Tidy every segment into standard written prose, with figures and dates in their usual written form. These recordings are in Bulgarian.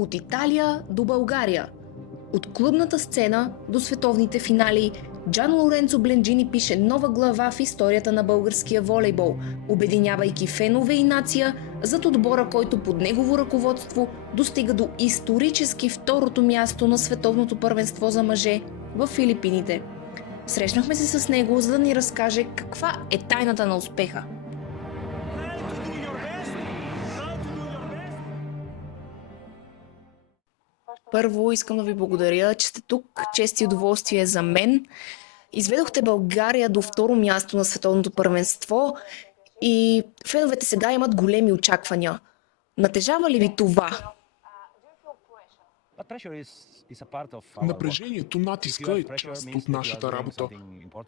От Италия до България. От клубната сцена до световните финали, Джан Лоренцо Бленджини пише нова глава в историята на българския волейбол, обединявайки фенове и нация зад отбора, който под негово ръководство достига до исторически второто място на световното първенство за мъже в Филипините. Срещнахме се с него, за да ни разкаже каква е тайната на успеха. Първо искам да ви благодаря, че сте тук. Чест и удоволствие за мен. Изведохте България до второ място на световното първенство и феновете сега имат големи очаквания. Натежава ли ви това? Напрежението, натиска е част от нашата работа.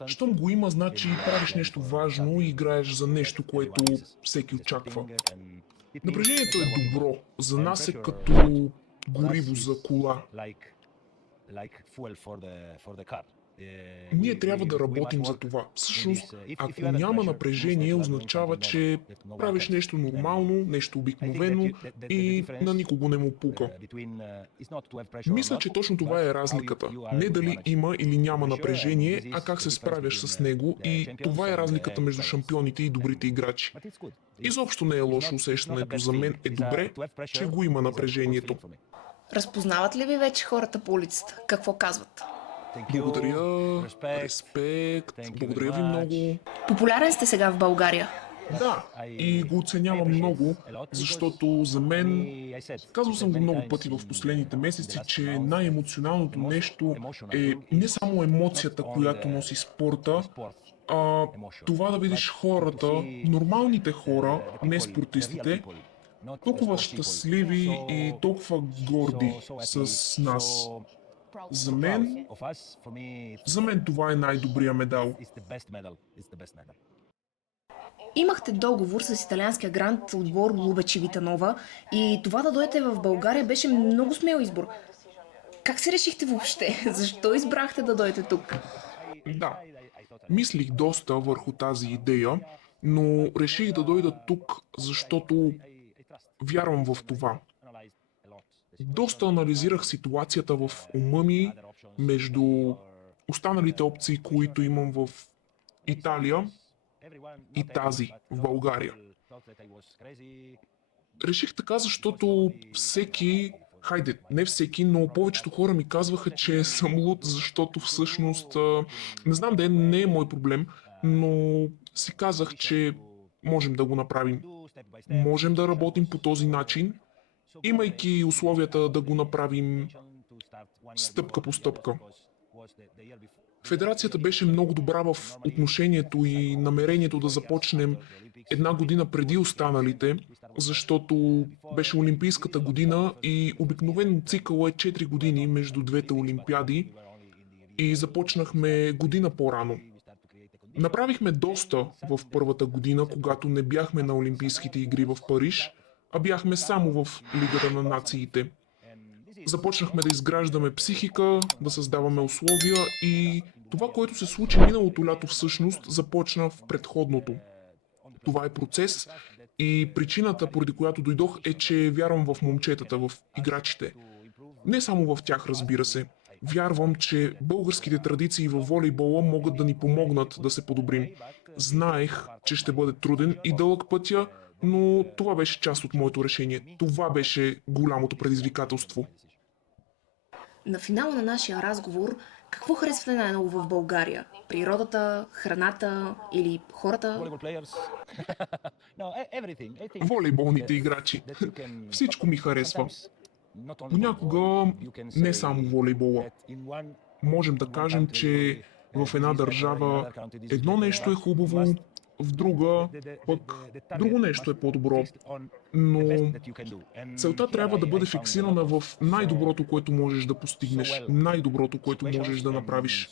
Щом го има, значи правиш нещо важно и играеш за нещо, което всеки очаква. Напрежението е добро. За нас е като гориво за кола. Ние трябва да работим за това. Всъщност, ако няма напрежение, означава, че правиш нещо нормално, нещо обикновено и на никого не му пука. Мисля, че точно това е разликата. Не дали има или няма напрежение, а как се справяш с него, и това е разликата между шампионите и добрите играчи. Изобщо не е лошо усещането. За мен е добре, че го има напрежението. Разпознават ли ви вече хората по улицата? Какво казват? Благодаря, респект, благодаря ви много. Популярен сте сега в България. Да, и го оценявам много, защото за мен, казвал съм го много пъти в последните месеци, че най-емоционалното нещо е не само емоцията, която носи спорта, а това да видиш хората, нормалните хора, не спортистите, толкова щастливи и толкова горди с нас. За мен това е най-добрия медал. Имахте договор с италианския гранд отбор Лубечи Витанова и това да дойдете в България беше много смел избор. Как се решихте въобще? Защо избрахте да дойдете тук? Да, мислих доста върху тази идея, но реших да дойда тук, защото вярвам в това. Доста анализирах ситуацията в ума ми между останалите опции, които имам в Италия и тази в България. Реших така, защото не всеки, но повечето хора ми казваха, че съм луд, защото всъщност, не знам не е мой проблем, но си казах, че можем да го направим. Можем да работим по този начин, имайки условията да го направим стъпка по стъпка. Федерацията беше много добра в отношението и намерението да започнем една година преди останалите, защото беше Олимпийската година и обикновено цикъл е 4 години между двете олимпиади и започнахме година по-рано. Направихме доста в първата година, когато не бяхме на Олимпийските игри в Париж, а бяхме само в Лигата на нациите. Започнахме да изграждаме психика, да създаваме условия и това, което се случи миналото лято всъщност, започна в предходното. Това е процес и причината, поради която дойдох, е, че вярвам в момчетата, в играчите. Не само в тях, разбира се. Вярвам, че българските традиции във волейбола могат да ни помогнат да се подобрим. Знаех, че ще бъде труден и дълъг пътя, но това беше част от моето решение. Това беше голямото предизвикателство. На финала на нашия разговор, какво харесвате най-много в България? Природата, храната или хората? Волейболните играчи. Всичко ми харесва. Понякога не само волейбола. Можем да кажем, че в една държава едно нещо е хубаво, в друга пък друго нещо е по-добро. Но целта трябва да бъде фиксирана в най-доброто, което можеш да постигнеш, най-доброто, което можеш да направиш.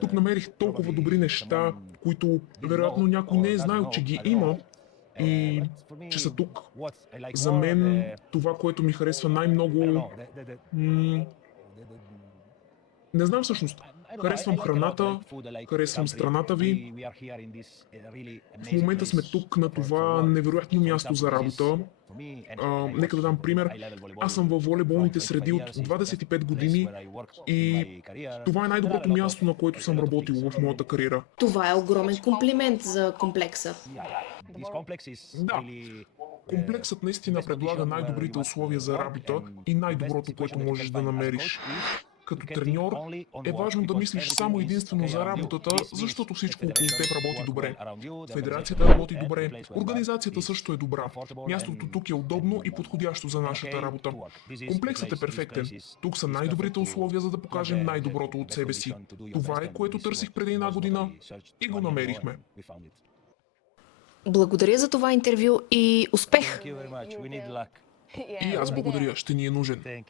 Тук намерих толкова добри неща, които вероятно някой не е знаел, че ги има и че са тук. За мен това, което ми харесва най-много... Не знам всъщност. Харесвам храната, харесвам страната ви. В момента сме тук на това невероятно място за работа. Нека да дам пример. Аз съм във волейболните среди от 25 години и това е най-доброто място, на което съм работил в моята кариера. Това е огромен комплимент за комплекса. Да, комплексът наистина предлага най-добрите условия за работа и най-доброто, което можеш да намериш. Като треньор е важно да мислиш само единствено за работата, защото всичко около теб работи добре. Федерацията работи добре, организацията също е добра. Мястото тук е удобно и подходящо за нашата работа. Комплексът е перфектен. Тук са най-добрите условия, за да покажем най-доброто от себе си. Това е, което търсих преди една година и го намерихме. Благодаря за това интервю и успех! И аз благодаря, ще ни е нужен.